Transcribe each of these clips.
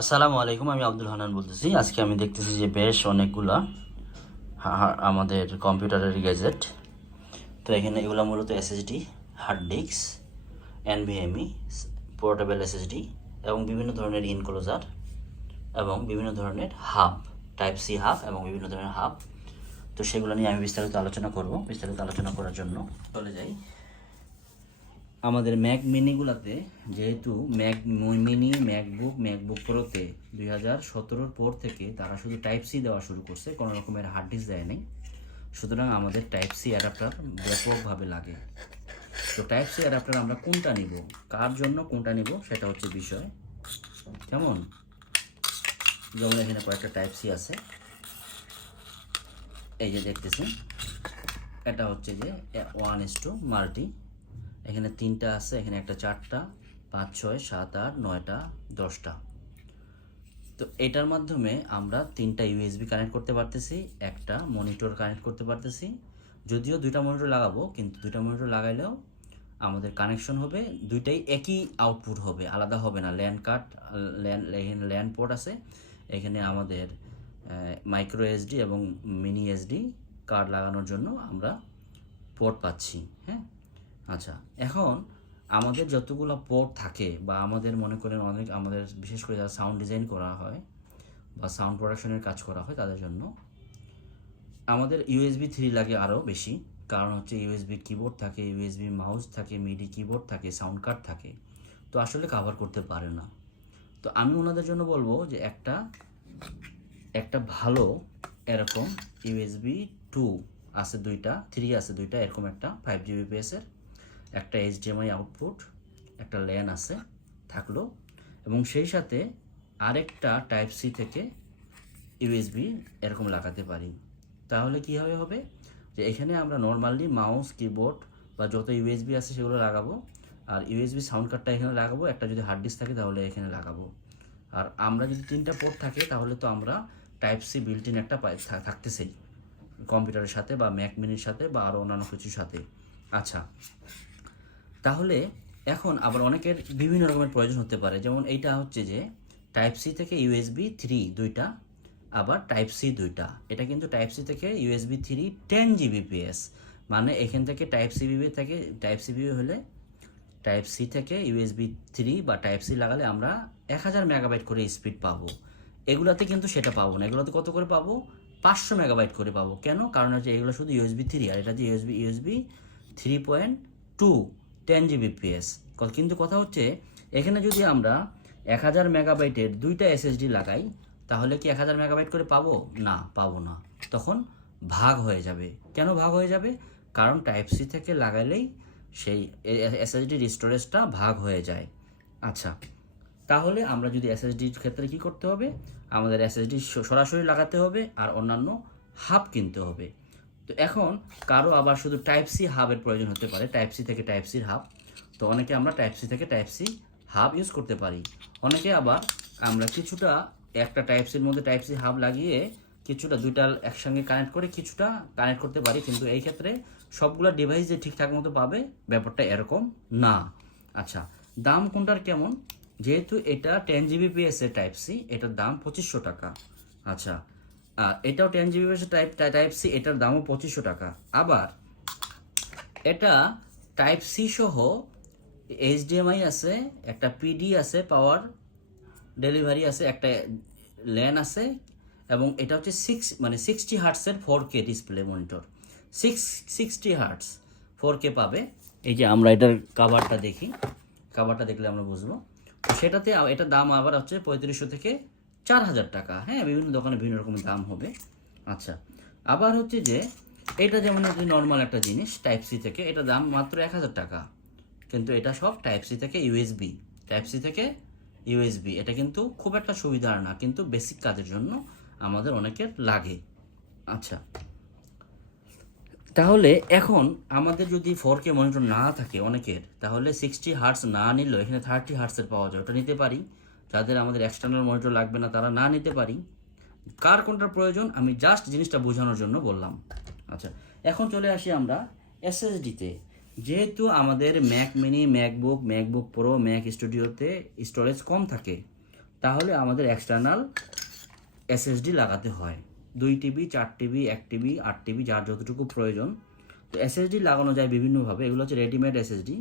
আসসালামু আলাইকুম, আমি আব্দুল হানান বলতেছি। আজকে আমি দেখতেছি যে বেশ অনেকগুলা আমাদের কম্পিউটারের গ্যাজেট। তো এখানে এগুলো মূলত SSD hard disk NVMe portable SSD এবং বিভিন্ন ধরনের ইনক্লোজার এবং বিভিন্ন ধরনের হাব টাইপ সি হাব এবং বিভিন্ন ধরনের হাব তো সেগুলো নিয়ে আমি বিস্তারিত আলোচনা করব। বিস্তারিত আলোচনা করার জন্য চলে যাই। আমাদের ম্যাক মিনিগুলোতে যেহেতু ম্যাক মিনি ম্যাকবুক ম্যাকবুক প্রোতে দুই হাজার সতেরোর পর থেকে তারা শুধু টাইপ সি দেওয়া শুরু করছে, কোনো রকমের হার্ড ডিস্ক দেয় নেই। সুতরাং আমাদের টাইপ সি অ্যাডাপ্টার ব্যাপকভাবে লাগে। তো টাইপ সি অ্যাডাপ্টার আমরা কোনটা নিব? কার জন্য কোনটা নিব? সেটা হচ্ছে বিষয়। কেমন? যেমন এখানে কয়েকটা টাইপ সি আছে। এই যে দেখতেছেন, এটা হচ্ছে যে ওয়ান এস টু মাল্টি এখানে তিনটা আছে, এখানে একটা চারটা, পাঁচ, ছয়, সাত, আট, নয়টা, দশটা। তো এটার মাধ্যমে আমরা তিনটা ইউএসবি কানেক্ট করতে পারতেছি, একটা মনিটর কানেক্ট করতে পারতেছি। যদিও দুইটা মনিটর লাগাবো, কিন্তু দুইটা মনিটর লাগাইলেও আমাদের কানেকশন হবে, দুইটাই একই আউটপুট হবে, আলাদা হবে না। ল্যান্ড কার্ড ল্যান্ড এখানে ল্যান্ড পোর্ট আছে, এখানে আমাদের মাইক্রো এসডি এবং মিনি এসডি কার্ড লাগানোর জন্য আমরা পোর্ট পাচ্ছি হ্যাঁ? আচ্ছা এখন আমাদের যতগুলো পোর্ট থাকে বা আমাদের মনে করেন অনেক আমাদের বিশেষ করে যারা সাউন্ড ডিজাইন করা হয় বা সাউন্ড প্রোডাকশনের কাজ করা হয় তাদের জন্য, আমাদের ইউএসবি থ্রি লাগে আরও বেশি। কারণ হচ্ছে ইউএসবি কিবোর্ড থাকে ইউএসবি মাউস থাকে মিডি কিবোর্ড থাকে সাউন্ড কার্ড থাকে। তো আসলে কাভার করতে পারে না। তো আমি ওনাদের জন্য বলব যে একটা একটা ভালো এরকম ইউএসবি টু আছে দুইটা থ্রি আছে দুইটা, এরকম একটা ফাইভ জিবি এর একটা এইচডিএমআই আউটপুট একটা ল্যান আছে, থাকল। এবং সেই সাথে আরেকটা টাইপ সি থেকে ইউএসবি এরকম লাগাতে পারি। তাহলে কীভাবে হবে যে এখানে আমরা নর্মালি মাউস কিবোর্ড বা যত ইউএসবি আছে সেগুলো লাগাবো। আর ইউএসবি সাউন্ড কার্ডটা এখানে লাগাবো, একটা যদি হার্ড ডিস্ক থাকে তাহলে এখানে লাগাবো। আর আমরা যদি তিনটা পোর্ট থাকে, তাহলে তো আমরা টাইপ সি বিল্ট ইন একটা থাকতেছেই। কম্পিউটারের সাথে বা ম্যাক মিনির সাথে বা আরও অন্যান্য কিছুর সাথে। আচ্ছা তাহলে এখন আবার অনেকের বিভিন্ন রকমের প্রয়োজন হতে পারে। যেমন এইটা হচ্ছে যে টাইপ সি থেকে ইউএসবি থ্রি দুইটা, আবার টাইপ সি দুইটা। এটা কিন্তু টাইপ সি থেকে ইউএসবি থ্রি টেন জিবিপিএস মানে এখান থেকে টাইপ সি বিবি থেকে টাইপ সি বিবি হলে টাইপ সি থেকে ইউএসবি থ্রি বা টাইপ সি লাগালে আমরা এক হাজার মেগাবাইট করে স্পিড পাবো। এগুলাতে কিন্তু সেটা পাবো না। এগুলোতে কত করে পাবো? পাঁচশো মেগাবাইট করে পাবো। কেন? কারণ হচ্ছে এগুলো শুধু ইউএসবি থ্রি আর এটা যে USB USB three point two ten Gbps কিন্তু কথা হচ্ছে, এখানে যদি আমরা এক হাজার মেগাবাইটের দুইটা এসএসডি লাগাই, তাহলে কি এক হাজার মেগাবাইট করে পাবো? না পাবো না। তখন ভাগ হয়ে যাবে। কেন ভাগ হয়ে যাবে? কারণ টাইপ সি থেকে লাগালেই সেই এসএসডির স্টোরেজটা ভাগ হয়ে যায়। আচ্ছা তাহলে আমরা যদি এসএসডির ক্ষেত্রে কি করতে হবে? আমাদের এসএসডি সরাসরি লাগাতে হবে, আর অন্যান্য হাব কিনতে হবে। তো এখন কারও আবার শুধু টাইপ সি হাবের প্রয়োজন হতে পারে টাইপ সি থেকে টাইপ সির হাব তো অনেকে আমরা টাইপ সি থেকে টাইপ সি হাব ইউজ করতে পারি। অনেকে আবার আমরা কিছুটা, একটা টাইপ সির মধ্যে টাইপ সি হাব লাগিয়ে কিছুটা, দুইটা একসঙ্গে কানেক্ট করে কিছুটা কানেক্ট করতে পারি। কিন্তু এই ক্ষেত্রে সবগুলো ডিভাইস যে ঠিকঠাক মতো পাবে, ব্যাপারটা এরকম না। আচ্ছা দাম কোনটার কেমন? যেহেতু এটা টেন জিবি পিএস এর টাইপ সি এটার দাম পঁচিশশো টাকা। আচ্ছা এটাও ten GB type type C এটার দামও পঁচিশশো টাকা। আবার এটা টাইপ সি সহ এইচডিএমআই আছে, একটা পিডি আছে পাওয়ার ডেলিভারি আছে, একটা ল্যান আছে, এবং এটা হচ্ছে সিক্স মানে sixty হার্টসের four K display monitor six sixty hertz four K পাবে। এই যে আমরা এটার কাভারটা দেখি। কাভারটা দেখলে আমরা বুঝব। সেটাতে এটার দাম আবার হচ্ছে পঁয়ত্রিশশো থেকে চার হাজার টাকা। হ্যাঁ বিভিন্ন দোকানে বিভিন্ন রকমের দাম হবে। আচ্ছা আবার হচ্ছে যে, এটা যেমন হচ্ছে নর্মাল একটা জিনিস টাইপ সি থেকে, এটা দাম মাত্র এক হাজার টাকা। কিন্তু এটা সব টাইপ সি থেকে ইউএসবি টাইপ সি থেকে ইউএসবি এটা কিন্তু খুব একটা সুবিধার না, কিন্তু বেসিক কাজের জন্য আমাদের অনেকের লাগে। আচ্ছা তাহলে এখন আমাদের যদি ফোর কে মনিটর না থাকে অনেকের, তাহলে সিক্সটি হার্টস না নিলেও এখানে থার্টি হার্টসের পাওয়া যায়, ওটা নিতে পারি। যাদের আমাদের এক্সটার্নাল মনিটর লাগবে না, তারা না নিতে পারি। কার কোনটার প্রয়োজন? আমি জাস্ট জিনিসটা বোঝানোর জন্য বললাম। আচ্ছা এখন চলে আসি আমরা এসএসডিতে যেহেতু আমাদের Mac mini MacBook MacBook pro Mac স্টুডিওতে স্টোরেজ কম থাকে, তাহলে আমাদের এক্সটার্নাল এসএসডি লাগাতে হয়। দুই টিবি, চার টিবি, এক টিবি, আট টিবি, যার যতটুকু প্রয়োজন। তো এসএসডি লাগানো যায় বিভিন্নভাবে। এগুলো হচ্ছে রেডিমেড এসএসডি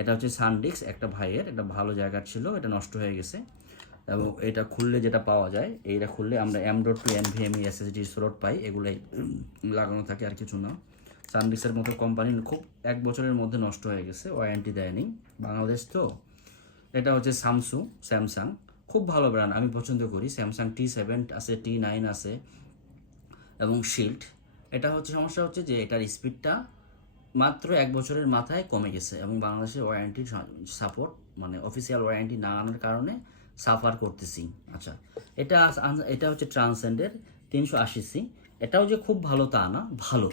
এটা হচ্ছে সানডিক্স একটা ভাইয়ের। এটা ভালো জায়গা ছিল, এটা নষ্ট হয়ে গেছে। এবং এটা খুললে যেটা পাওয়া যায়, এইটা খুললে আমরা M dot two NVMe SSD slot পাই, এগুলোই লাগানো থাকে আর কিছু না। সানডিক্সের মতো কোম্পানি খুব এক বছরের মধ্যে নষ্ট হয়ে গেছে ওয়ারেন্টি দেয়নি। বাংলাদেশ তো, এটা হচ্ছে সামসু স্যামসাং খুব ভালো ব্র্যান্ড আমি পছন্দ করি। স্যামসাং টি সেভেন আছে টি নাইন আছে, এবং শিল্ড এটা হচ্ছে, সমস্যা হচ্ছে যে এটার স্পিডটা মাত্র এক বছরের মাথায় কমে গেছে, এবং বাংলাদেশের ওয়ারেন্টি সাপোর্ট মানে অফিসিয়াল ওয়ারেন্টি না আনার কারণে সাফার করতেছি। আচ্ছা এটা এটা হচ্ছে ট্রান্সেন্ডের তিনশো আশি সি। এটাও যে খুব ভালো তা না, ভালো।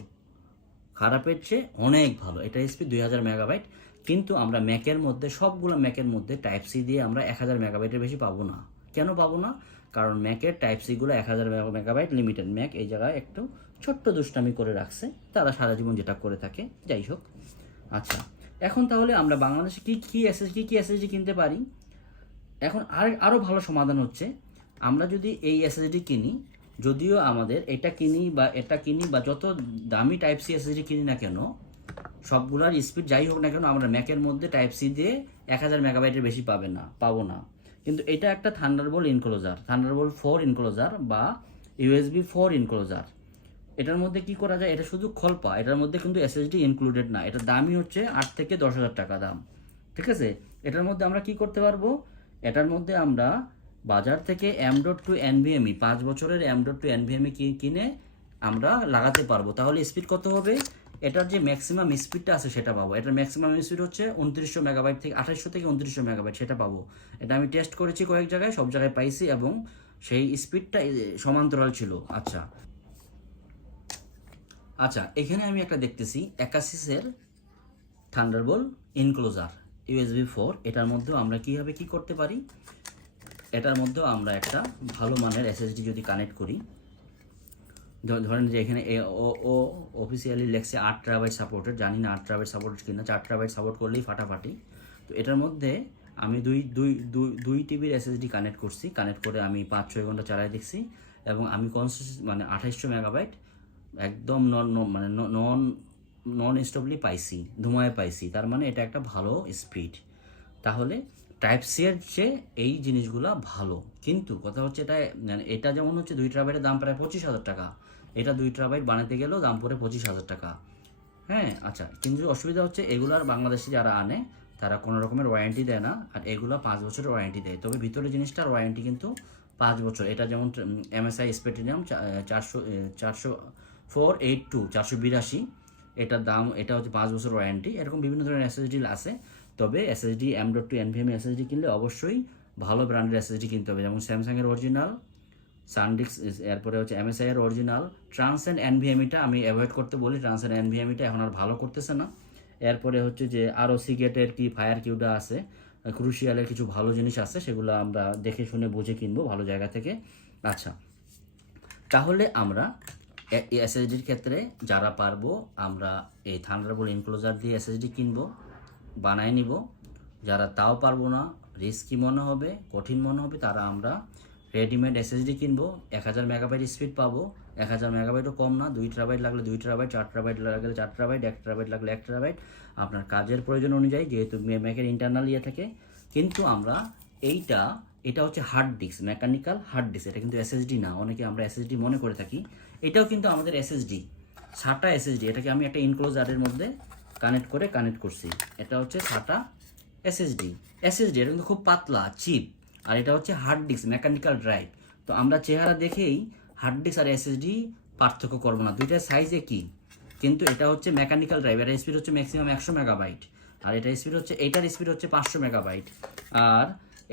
খারাপের চেয়ে অনেক ভালো। এটা স্পিড দুই হাজার মেগাবাইট কিন্তু আমরা ম্যাকের মধ্যে, সবগুলো ম্যাকের মধ্যে টাইপ সি দিয়ে আমরা এক হাজার মেগাবাইটের বেশি পাবো না। কেন পাবো না? কারণ ম্যাকের টাইপ সিগুলো এক হাজার মেগাবাইট লিমিটেড ম্যাক এই জায়গায় একটু ছোট্ট দুষ্টামি করে রাখছে। তারা সারা জীবন যেটা করে থাকে, যাই হোক। আচ্ছা এখন তাহলে আমরা বাংলাদেশে কি কি এসএসডি কি এসএসডি কিনতে পারি? এখন আর আরও ভালো সমাধান হচ্ছে, আমরা যদি এই এসএসডি কিনি, যদিও আমাদের এটা কিনি বা এটা কিনি বা যত দামি টাইপ সি এসএসডি কিনি না কেন, সবগুলোর স্পিড যাই হোক না কেন, আমরা ম্যাকের মধ্যে টাইপ সি দিয়ে এক হাজার মেগাবাইটের বেশি পাবে না, পাবো না। কিন্তু এটা একটা Thunderbolt enclosure Thunderbolt four enclosure বা ইউএসবি ফোর ইনক্লোজার এটার মধ্যে কি করা যায়? এটা শুধু খলপা, এটার মধ্যে কিন্তু এসএসডি ইনক্লুডেড না। এটার দামই হচ্ছে আট থেকে দশ হাজার টাকা দাম, ঠিক আছে? এটার মধ্যে আমরা কি করতে পারব? এটার মধ্যে আমরা বাজার থেকে এম ডট টু এনভিএমই পাঁচ বছরের এম ডট টু এনভিএমই কিনে আমরা লাগাতে পারব। তাহলে স্পিড কত হবে? এটার যে ম্যাক্সিমাম স্পিডটা আছে সেটা পাবো। এটার ম্যাক্সিমাম স্পিড হচ্ছে উনত্রিশশো মেগাবাইট থেকে আঠাশশো থেকে উনত্রিশশো মেগাবাইট সেটা পাবো। এটা আমি টেস্ট করেছি কয়েক জায়গায়, সব জায়গায় পাইছি এবং সেই স্পিডটা সমান্তরাল ছিল। আচ্ছা। আচ্ছা এখানে আমি একটা দেখতেছি, একাসিসের থান্ডারবোল্ট ইনক্লোজার ইউএসবি ফোর এটার মধ্যেও আমরা কীভাবে কি করতে পারি? এটার মধ্যেও আমরা একটা ভালো মানের এসএসডি যদি কানেক্ট করি ধরেন যে এখানে ও ও অফিসিয়ালি লেখছে আট ট্রাবাইট সাপোর্টেড জানি না আট ট্রাবাইট সাপোর্টেড কিনা, চার ট্রাবাইট সাপোর্ট করলেই ফাটাফাটি। তো এটার মধ্যে আমি দুই দুই দুই দুই টিভির এসএসডি কানেক্ট করছি কানেক্ট করে আমি পাঁচ ছয় ঘণ্টা চালাই দেখছি এবং আমি কনসিস মানে আঠাইশশো মেগাবাইট একদম নন মানে নন নন স্টপলি পাইছি, ধুমায় পাইছি, তার মানে এটা একটা ভালো স্পিড তাহলে টাইপ সি এর চেয়ে এই জিনিসগুলো ভালো। কিন্তু কথা হচ্ছে এটা মানে এটা যেমন হচ্ছে দুই ট্রাবাইটের দাম প্রায় পঁচিশ হাজার টাকা। এটা দুই ট্রাবাইট বানাতে গেলেও দাম পড়ে পঁচিশ হাজার টাকা। হ্যাঁ আচ্ছা কিন্তু অসুবিধা হচ্ছে এগুলার বাংলাদেশে যারা আনে, তারা কোনো রকমের ওয়ারেন্টি দেয় না, আর এগুলো পাঁচ বছরের ওয়ারেন্টি দেয়। তবে ভিতরে জিনিসটার ওয়ারেন্টি কিন্তু পাঁচ বছর। এটা যেমন এমএসআই স্পেটিনিয়াম চারশো চারশো ফোর এইট টু চারশো বিরাশি। এটার দাম, এটা হচ্ছে পাঁচ বছর ওয়ারেন্টি এরকম বিভিন্ন ধরনের এসএসডি আছে। তবে SSD M dot two NVM SSD কিনলে অবশ্যই ভালো ব্র্যান্ডের এসএসডি কিনতে হবে। যেমন স্যামসাংয়ের অরিজিনাল সানডিক্স এরপরে হচ্ছে এমএসআই এর অরিজিনাল ট্রান্স অ্যান্ড এনভিএমিটা আমি অ্যাভয়েড করতে বলি। ট্রান্স অ্যান্ড এনভিএমিটা এখন আর ভালো করতেছে না। এরপরে হচ্ছে যে আরও সিগেটের কি ফায়ার কিউটা আছে ক্রুশিয়ালের কিছু ভালো জিনিস আছে, সেগুলো আমরা দেখে শুনে বুঝে কিনবো ভালো জায়গা থেকে। আচ্ছা তাহলে আমরা এসএসডির ক্ষেত্রে যারা পারব, আমরা এই থান্ডারবোল্ট ইনক্লোজার দিয়ে এসএসডি কিনবো, বানায় নিব। যারা তাও পারব না রিস্কি মনে হবে, কঠিন মনে হবে, তারা আমরা রেডিমেড এসএসডি কিনবো। এক হাজার মেগাবাইট স্পিড পাবো। এক হাজার মেগাবাইটও কম না, দুই ট্রাবাইট লাগলে দুই ট্রাবাইট চার ট্রাবাইট লাগলে চার ট্রাবাইট এক ট্রাবাইট লাগলে এক ট্রাবাইট আপনার কাজের প্রয়োজন অনুযায়ী, যেহেতু ম্যাকের ইন্টারনাল ইয়ে থাকে, কিন্তু আমরা এইটা, এটা হচ্ছে hard disk mechanical hard disk এটা কিন্তু এসএসডি না। অনেকে আমরা এসএসডি মনে করে থাকি। এটাও কিন্তু আমাদের এসএসডি সাটা এসএসডি এটাকে আমি একটা ইনক্লোজারের মধ্যে কানেক্ট করে কানেক্ট করছি। এটা হচ্ছে সাটা এসএসডি এসএসডি এটা কিন্তু খুব পাতলা চিপ আর এটা হচ্ছে হার্ড ডিস্ক মেকানিক্যাল ড্রাইভ তো আমরা চেহারা দেখেই হার্ড ডিস্ক আর এসএসডি পার্থক্য করব না। দুইটার সাইজ কি কিন্তু এটা হচ্ছে মেকানিক্যাল ড্রাইভ এটার স্পিড হচ্ছে ম্যাক্সিমাম একশো মেগাবাইট আর এটার স্পিড হচ্ছে, এটার স্পিড হচ্ছে পাঁচশো মেগাবাইট আর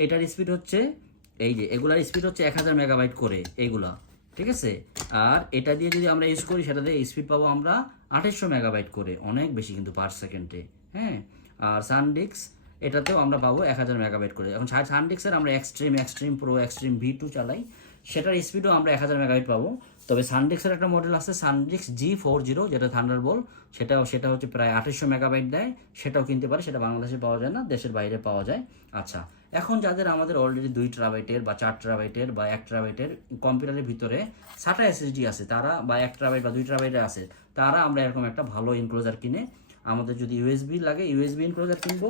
এটার স্পিড হচ্ছে, এই যে, এগুলার স্পিড হচ্ছে এক হাজার মেগাবাইট করে এইগুলা ঠিক আছে? আর এটা দিয়ে যদি আমরা ইউজ করি সেটা দিয়ে স্পিড পাবো আমরা আঠাশশো মেগাবাইট করে, অনেক বেশি কিন্তু পার সেকেন্ডে হ্যাঁ? আর সানডিক্স এটাতেও আমরা পাবো এক হাজার মেগাবাইট করে। এখন সানডিক্সের আমরা extreme extreme pro extreme V two চালাই, সেটার স্পিডও আমরা এক হাজার মেগাবাইট পাবো। তবে সানডিক্সের একটা মডেল আছে সানডিক্স জি ফোর জিরো যেটা থান্ডারবোল্ট সেটাও, সেটা হচ্ছে প্রায় আঠাশশো মেগাবাইট দেয়, সেটাও কিনতে পারে, সেটা বাংলাদেশে পাওয়া যায় না, দেশের বাইরে পাওয়া যায়। আচ্ছা এখন যাদের আমাদের অলরেডি দুই ট্রাবাইটের বা চার ট্রাবাইটের বা এক ট্রাবাইটের কম্পিউটারের ভিতরে সাটা এসএসডি আছে, তারা বা এক ট্রাবাইট বা দুই ট্রাবাইটের আছে, তারা আমরা এরকম একটা ভালো ইনক্লোজার কিনে আমাদের যদি ইউএসবি লাগে ইউএসবি ইনক্লোজার কিনবো,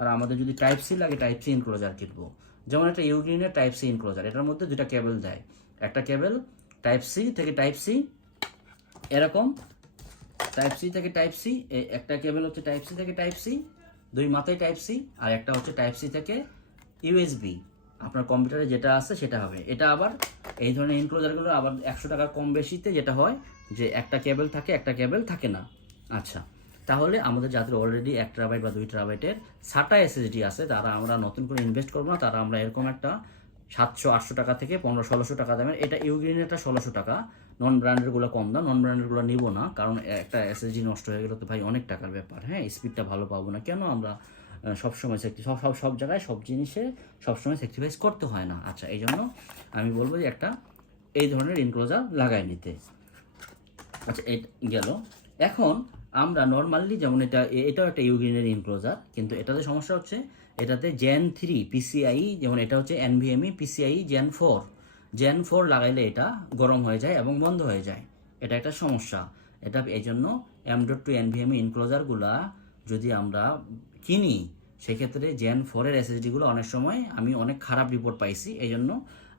আর আমাদের যদি টাইপ সি লাগে টাইপ সি ইনক্লোজার কিনবো। যেমন একটা ইউগ্রিনের টাইপ সি ইনক্লোজার এটার মধ্যে দুটা কেবল দেয়। একটা কেবল টাইপ সি থেকে টাইপ সি এরকম টাইপ সি থেকে টাইপ সি একটা কেবল হচ্ছে টাইপ সি থেকে টাইপ সি দুই মাথায় টাইপ সি আর একটা হচ্ছে টাইপ সি থেকে ইউএসবি আপনার কম্পিউটারে যেটা আছে সেটা হবে। এটা আবার এই ধরনের ইনক্লোজারগুলো আবার একশো টাকার কম বেশিতে যেটা হয় যে একটা কেবল থাকে, একটা কেবল থাকে না। আচ্ছা তাহলে আমাদের যাদের অলরেডি এক ট্রাবাইট বা দুই ট্রাবাইটের সাটা এসএসডি আছে, তারা আমরা নতুন করে ইনভেস্ট করব না, তারা আমরা এরকম একটা সাতশো, আটশো টাকা থেকে পনেরো, ষোলোশো টাকা দামের, এটা ইউগ্রিনেরটা ষোলোশো টাকা নন ব্র্যান্ডেরগুলো কম দাম নন ব্র্যান্ডেরগুলো নিব না, কারণ একটা এসএসডি নষ্ট হয়ে গেলে তো ভাই অনেক টাকার ব্যাপার। হ্যাঁ স্পিডটা ভালো পাবো না। কেন আমরা সবসময় সেক্টি সব সব সব জায়গায় সব জিনিসে সবসময় স্যাক্রিফাইস করতে হয় না। আচ্ছা এই জন্য আমি বলব যে একটা এই ধরনের ইনক্লোজার লাগাই নিতে। আচ্ছা এই গেল। এখন আমরা নর্মালি যেমন এটা এটাও একটা ইউগ্রিনের ইনক্লোজার কিন্তু এটাতে সমস্যা হচ্ছে এটাতে জেন থ্রি পিসিআই যেমন এটা হচ্ছে NVMe PCI gen four gen four লাগাইলে এটা গরম হয়ে যায় এবং বন্ধ হয়ে যায়। এটা একটা সমস্যা। এটা এই জন্য এম টু এনভিএমই ইনক্লোজারগুলা যদি আমরা কিনি, সেক্ষেত্রে জেন ফোরের এসএসডিগুলো অনেক সময় আমি অনেক খারাপ রিপোর্ট পাইছি এই জন্য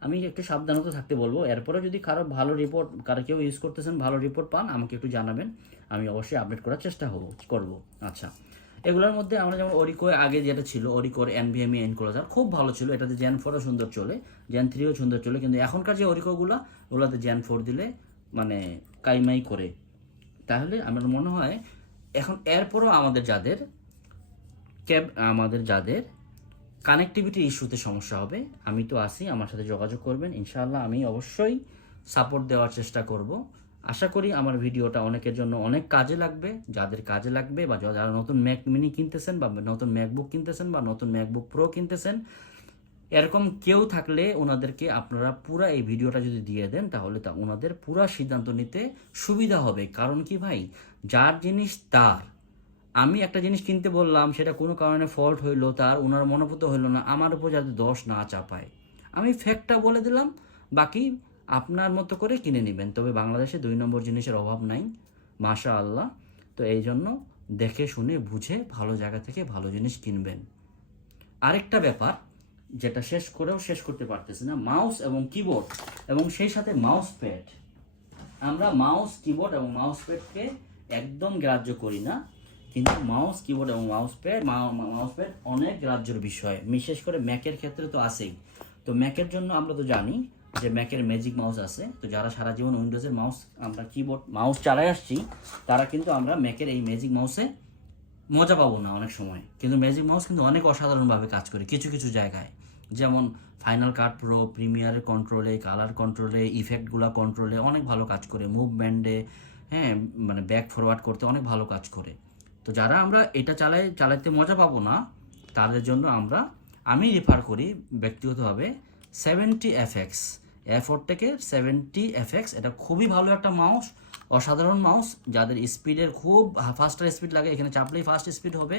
আমি একটু সাবধানতা থাকতে বলব। এরপরে যদি কারও ভালো রিপোর্ট কারও কেউ ইউজ করতেছেন, ভালো রিপোর্ট পান, আমাকে একটু জানাবেন, আমি অবশ্যই আপডেট করার চেষ্টা হব, করব। আচ্ছা এগুলোর মধ্যে আমরা যেমন অরিকো আগে যেটা ছিল অরিকোর এনভিএমই এনক্লোজার খুব ভালো ছিল, এটাতে জেন ফোরও সুন্দর চলে জেন থ্রিও সুন্দর চলে, কিন্তু এখনকার যে অরিকোগুলো ওগুলোতে জেন ফোর দিলে মানে কাইমাই করে। তাহলে আমার মনে হয়, এখন এরপরও আমাদের যাদের ক্যাব আমাদের যাদের কানেক্টিভিটি ইস্যুতে সমস্যা হবে, আমি তো আসি আমার সাথে যোগাযোগ করবেন, ইনশাআল্লাহ আমি অবশ্যই সাপোর্ট দেওয়ার চেষ্টা করব। আশা করি আমার ভিডিওটা অনেকের জন্য অনেক কাজে লাগবে, যাদের কাজে লাগবে বা যারা নতুন ম্যাক মিনি কিনতেছেন বা নতুন ম্যাকবুক কিনতেছেন বা নতুন ম্যাকবুক প্রো কিনতেছেন, এরকম কেউ থাকলে ওনাদেরকে আপনারা পুরা এই ভিডিওটা যদি দিয়ে দেন, তাহলে তা ওনাদের পুরা সিদ্ধান্ত নিতে সুবিধা হবে। কারণ কি ভাই? যার জিনিস তার। আমি একটা জিনিস কিনতে বললাম, সেটা কোনো কারণে ফল্ট হইল, তার ওনার মনোভূত হইল না, আমার উপর যাতে দোষ না চাপায়। আমি ফ্যাক্টটা বলে দিলাম, বাকি আপনার মতো করে কিনে নেবেন। তবে বাংলাদেশে দুই নম্বর জিনিসের অভাব নাই মাশা আল্লাহ তো এই জন্য দেখে শুনে বুঝে ভালো জায়গা থেকে ভালো জিনিস কিনবেন। আরেকটা ব্যাপার, যেটা শেষ করেও শেষ করতে পারতেছি না, মাউস এবং কিবোর্ড এবং সেই সাথে মাউস প্যাড আমরা মাউস কিবোর্ড এবং মাউস প্যাডকে একদম গ্রাহ্য করি না। কিন্তু মাউস কিবোর্ড এবং মাউস প্যাড মাউস প্যাড অনেক গ্রাহ্যর বিষয়। বিশেষ করে ম্যাকের ক্ষেত্রে তো আছেই। তো ম্যাকের জন্য আমরা তো জানি যে ম্যাকের ম্যাজিক মাউস আছে। তো যারা সারা জীবন উইন্ডোজের মাউস আমরা কিবোর্ড মাউস চালাই আসছি, তারা কিন্তু আমরা ম্যাকের এই ম্যাজিক মাউসে মজা পাবো না অনেক সময়। কিন্তু ম্যাজিক মাউস কিন্তু অনেক অসাধারণভাবে কাজ করে কিছু কিছু জায়গায়। যেমন ফাইনাল কাট প্রো প্রিমিয়ারের কন্ট্রোলে কালার কন্ট্রোলে ইফেক্টগুলো কন্ট্রোলে অনেক ভালো কাজ করে। মুভমেন্টে হ্যাঁ মানে ব্যাক ফরওয়ার্ড করতে অনেক ভালো কাজ করে। তো যারা আমরা এটা চালাই, চালাতে মজা পাবো না, তাদের জন্য আমরা, আমি রেফার করি ব্যক্তিগতভাবে seventy F FX A four থেকে সেভেন্টি এফএক্স এটা খুবই ভালো একটা মাউস অসাধারণ মাউস যাদের স্পিডের খুব ফাস্টার স্পিড লাগে, এখানে চাপলেই ফাস্ট স্পিড হবে।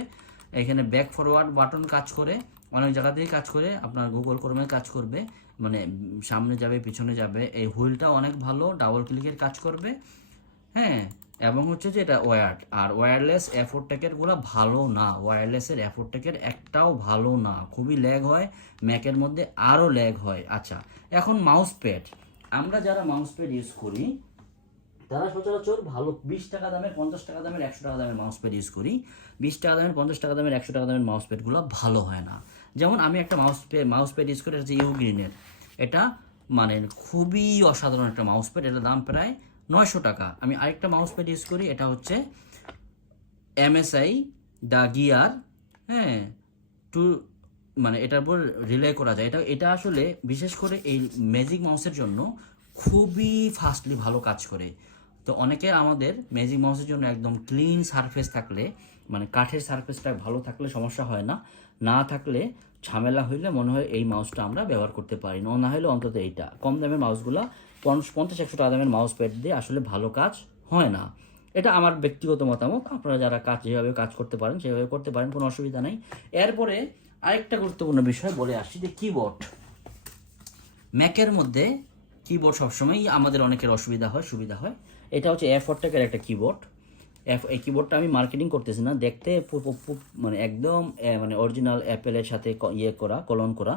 এখানে ব্যাক ফরওয়ার্ড বাটন কাজ করে, অনেক জায়গাতেই কাজ করে, আপনার গুগল ক্রমে কাজ করবে মানে সামনে যাবে, পিছনে যাবে, এই হুইলটা অনেক ভালো ডাবল ক্লিকের কাজ করবে। হ্যাঁ এবং হচ্ছে যে এটা ওয়ার্ড আর ওয়্যারলেস এফোর টেকেরগুলো ভালো না। ওয়্যারলেসের এফোর টেকের একটাও ভালো না। খুবই ল্যাগ হয় ম্যাকের মধ্যে আরও ল্যাগ হয়। আচ্ছা এখন মাউস প্যাড আমরা যারা মাউস প্যাড ইউজ করি, তারা সচরাচর ভালো, বিশ টাকা দামের, পঞ্চাশ টাকা দামের, একশো টাকা দামের মাউস প্যাড ইউজ করি। বিশ টাকা দামের, পঞ্চাশ টাকা দামের, একশো টাকা দামের মাউস প্যাডগুলো ভালো হয় না। যেমন আমি একটা mouse pad mouse pad use করি, এটা হচ্ছে ইউগ্রিনের এটা মানে খুবই অসাধারণ একটা মাউস প্যাড এটার দাম প্রায় নয়শো টাকা। আমি আরেকটা মাউস প্যাড ইউজ করি, এটা হচ্ছে এমএসআই দ্য গিয়ার হ্যাঁ টু মানে এটার উপর রিলে করা যায়। এটা এটা আসলে বিশেষ করে এই ম্যাজিক মাউসের জন্য খুবই ফাস্টলি ভালো কাজ করে। তো অনেকে আমাদের ম্যাজিক মাউসের জন্য একদম ক্লিন সারফেস থাকলে মানে কাঠের সারফেসটা ভালো থাকলে সমস্যা হয় না। না থাকলে ঝামেলা হইলে মনে হয় এই মাউসটা আমরা ব্যবহার করতে পারি না না হলে অন্তত এইটা। কম দামের মাউসগুলো পঞ্চাশ, একশো টাকা দামের মাউস প্যাড দিয়ে আসলে ভালো কাজ হয় না। এটা আমার ব্যক্তিগত মতামত। আপনারা যারা কাজ যেভাবে কাজ করতে পারেন, সেভাবে করতে পারেন, কোনো অসুবিধা নেই। এরপরে আরেকটা গুরুত্বপূর্ণ বিষয় বলে আসছি যে কিবোর্ড ম্যাকের মধ্যে কিবোর্ড সবসময়ই আমাদের অনেকের অসুবিধা হয়, সুবিধা হয়। এটা হচ্ছে এফ টেকের একটা কিবোর্ড এই কিবোর্ডটা আমি মার্কেটিং করতেছি না, দেখতে মানে একদম মানে অরিজিনাল অ্যাপেলের সাথে ইয়ে করা কলন করা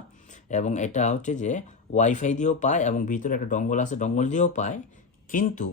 এবং এটা হচ্ছে যে ওয়াইফাই দিয়েও পায় এবং ভিতরে একটা ডঙ্গল আছে ডঙ্গল দিয়েও পায়। কিন্তু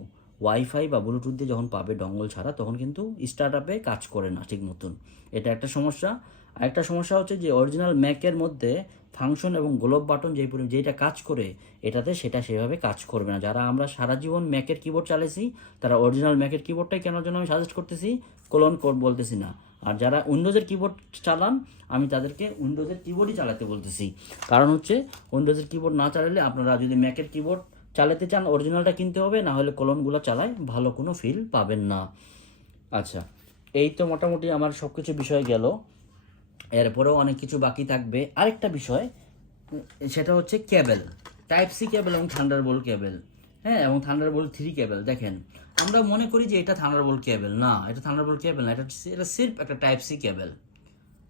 ওয়াইফাই বা ব্লুটুথ দিয়ে যখন পাবে ডঙ্গল ছাড়া, তখন কিন্তু স্টার্ট আপে কাজ করে না ঠিক মতন। এটা একটা সমস্যা। আরেকটা সমস্যা হচ্ছে যে অরিজিনাল ম্যাকের মধ্যে ফাংশন এবং গ্লোব বাটন যেই পরি- যেটা কাজ করে, এটাতে সেটা সেভাবে কাজ করবে না। যারা আমরা সারা জীবন ম্যাকের কিবোর্ড চালাইছি, তারা অরিজিনাল ম্যাকের কিবোর্ডটাই কেনার জন্য আমি সাজেস্ট করতেছি কোলন কোড বলতেছি না। আর যারা উইন্ডোজের কিবোর্ড চালান, আমি তাদেরকে উইন্ডোজের কিবোর্ডই চালাতে বলতেছি। কারণ হচ্ছে উইন্ডোজের কিবোর্ড না চালালে আপনারা যদি ম্যাকের কিবোর্ড চালাতে চান অরিজিনালটা কিনতে হবে, না হলে কলনগুলো চালায় ভালো কোনো ফিল পাবেন না। আচ্ছা এই তো মোটামুটি আমার সব কিছু বিষয় গেল। এরপরেও অনেক কিছু বাকি থাকবে। আরেকটা বিষয় সেটা হচ্ছে কেবেল। টাইপ সি কেবেল এবং থান্ডারবোল্ট কেবেল। হ্যাঁ এবং থান্ডারবোল্ট থ্রি কেবেল। দেখেন, আমরা মনে করি যে এটা থান্ডারবোল্ট কেবেল। না, এটা থান্ডারবোল্ট কেবেল না, এটা এটা সির্ফ একটা টাইপ সি কেবেল।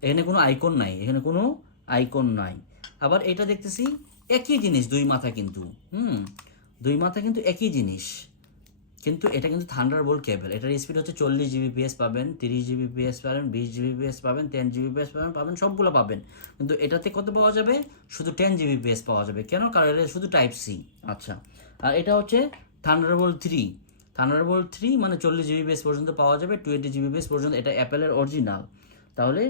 এখানে কোনো আইকন নাই, এখানে কোনো আইকন নাই। আবার এটা দেখতেছি একই জিনিস, দুই মাথা কিন্তু। হুম, দুই মাথা কিন্তু একই জিনিস। কিন্তু এটা কিন্তু থান্ডার থান্ডারবোল্ট কেবল এটার স্পিড হচ্ছে চল্লিশ জিবি জিবিপিএস পাবেন, তিরিশ জিবি জিবিপিএস পাবেন, বিশ জিবি জিবিপিএস পাবেন টেন জিবিপিএস পাবেন পাবেন, সবগুলো পাবেন। কিন্তু এটাতে কত পাওয়া যাবে? শুধু টেন জিবি জিবিপিএস পাওয়া যাবে। কেন? কারণ এটা শুধু টাইপ সি আচ্ছা। আর এটা হচ্ছে থান্ডারবোল্ট থ্রি থান্ডারবোল্ট থ্রি মানে চল্লিশ জিবি জিবিপিএস পর্যন্ত পাওয়া যাবে টোয়েন্টি জিবিপিএস পর্যন্ত। এটা অ্যাপেলের অরিজিনাল তাহলে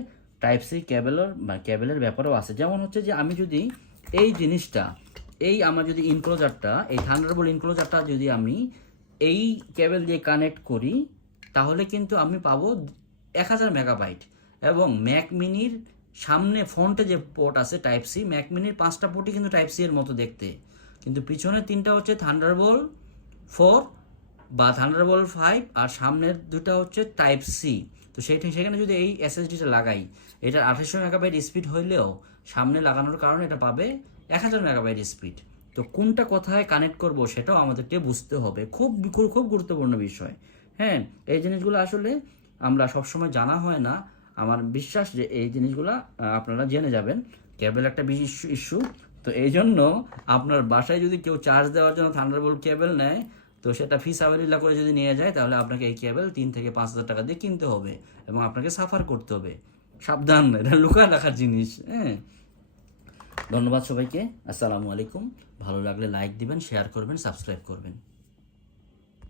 টাইপ সি কেবলের মানে কেবলের ব্যাপারেও আছে। যেমন হচ্ছে যে আমি যদি এই জিনিসটা, এই আমার যদি ইনক্লোজারটা এই থান্ডারবোল্ট ইনক্লোজারটা যদি আমি এই কেবল দিয়ে কানেক্ট করি, তাহলে কিন্তু আমি পাবো এক হাজার মেগাবাইট এবং ম্যাক মিনির সামনে ফ্রন্টে যে পোর্ট আছে টাইপ সি ম্যাক মিনির পাঁচটা পোর্টই কিন্তু টাইপ সি এর মতো দেখতে। কিন্তু পিছনে তিনটা হচ্ছে থান্ডারবোল ফোর বা থান্ডারবোল্ট ফাইভ আর সামনের দুটো হচ্ছে টাইপ সি তো সেইটা সেখানে যদি এই এসএসডিটা লাগাই, এটার আঠাশশো মেগাবাইট স্পিড হইলেও সামনে লাগানোর কারণে এটা পাবে এক হাজার মেগাবাইট স্পিড তো কোনটা কোথায় কানেক্ট করব সেটাও আমাদেরকে বুঝতে হবে। খুব খুব গুরুত্বপূর্ণ বিষয়। হ্যাঁ এই জিনিসগুলো আসলে আমরা সবসময় জানা হয় না। আমার বিশ্বাস যে এই জিনিসগুলো আপনারা জেনে যাবেন। কেবল একটা বিশেষ ইস্যু তো এই জন্য আপনার বাসায় যদি কেউ চার্জ দেওয়ার জন্য থান্ডারবোল্ট কেবল নেয়, তো সেটা ফি সাবারিল্লা করে যদি নিয়ে যায়, তাহলে আপনাকে এই কেবল তিন থেকে পাঁচ হাজার টাকা দিয়ে কিনতে হবে এবং আপনাকে সাফার করতে হবে। সাবধান, এটা লুকায় রাখার জিনিস। হ্যাঁ। ধন্যবাদ সবাইকে। আসসালামু আলাইকুম। ভালো লাগলে লাইক দিবেন শেয়ার করবেন সাবস্ক্রাইব করবেন।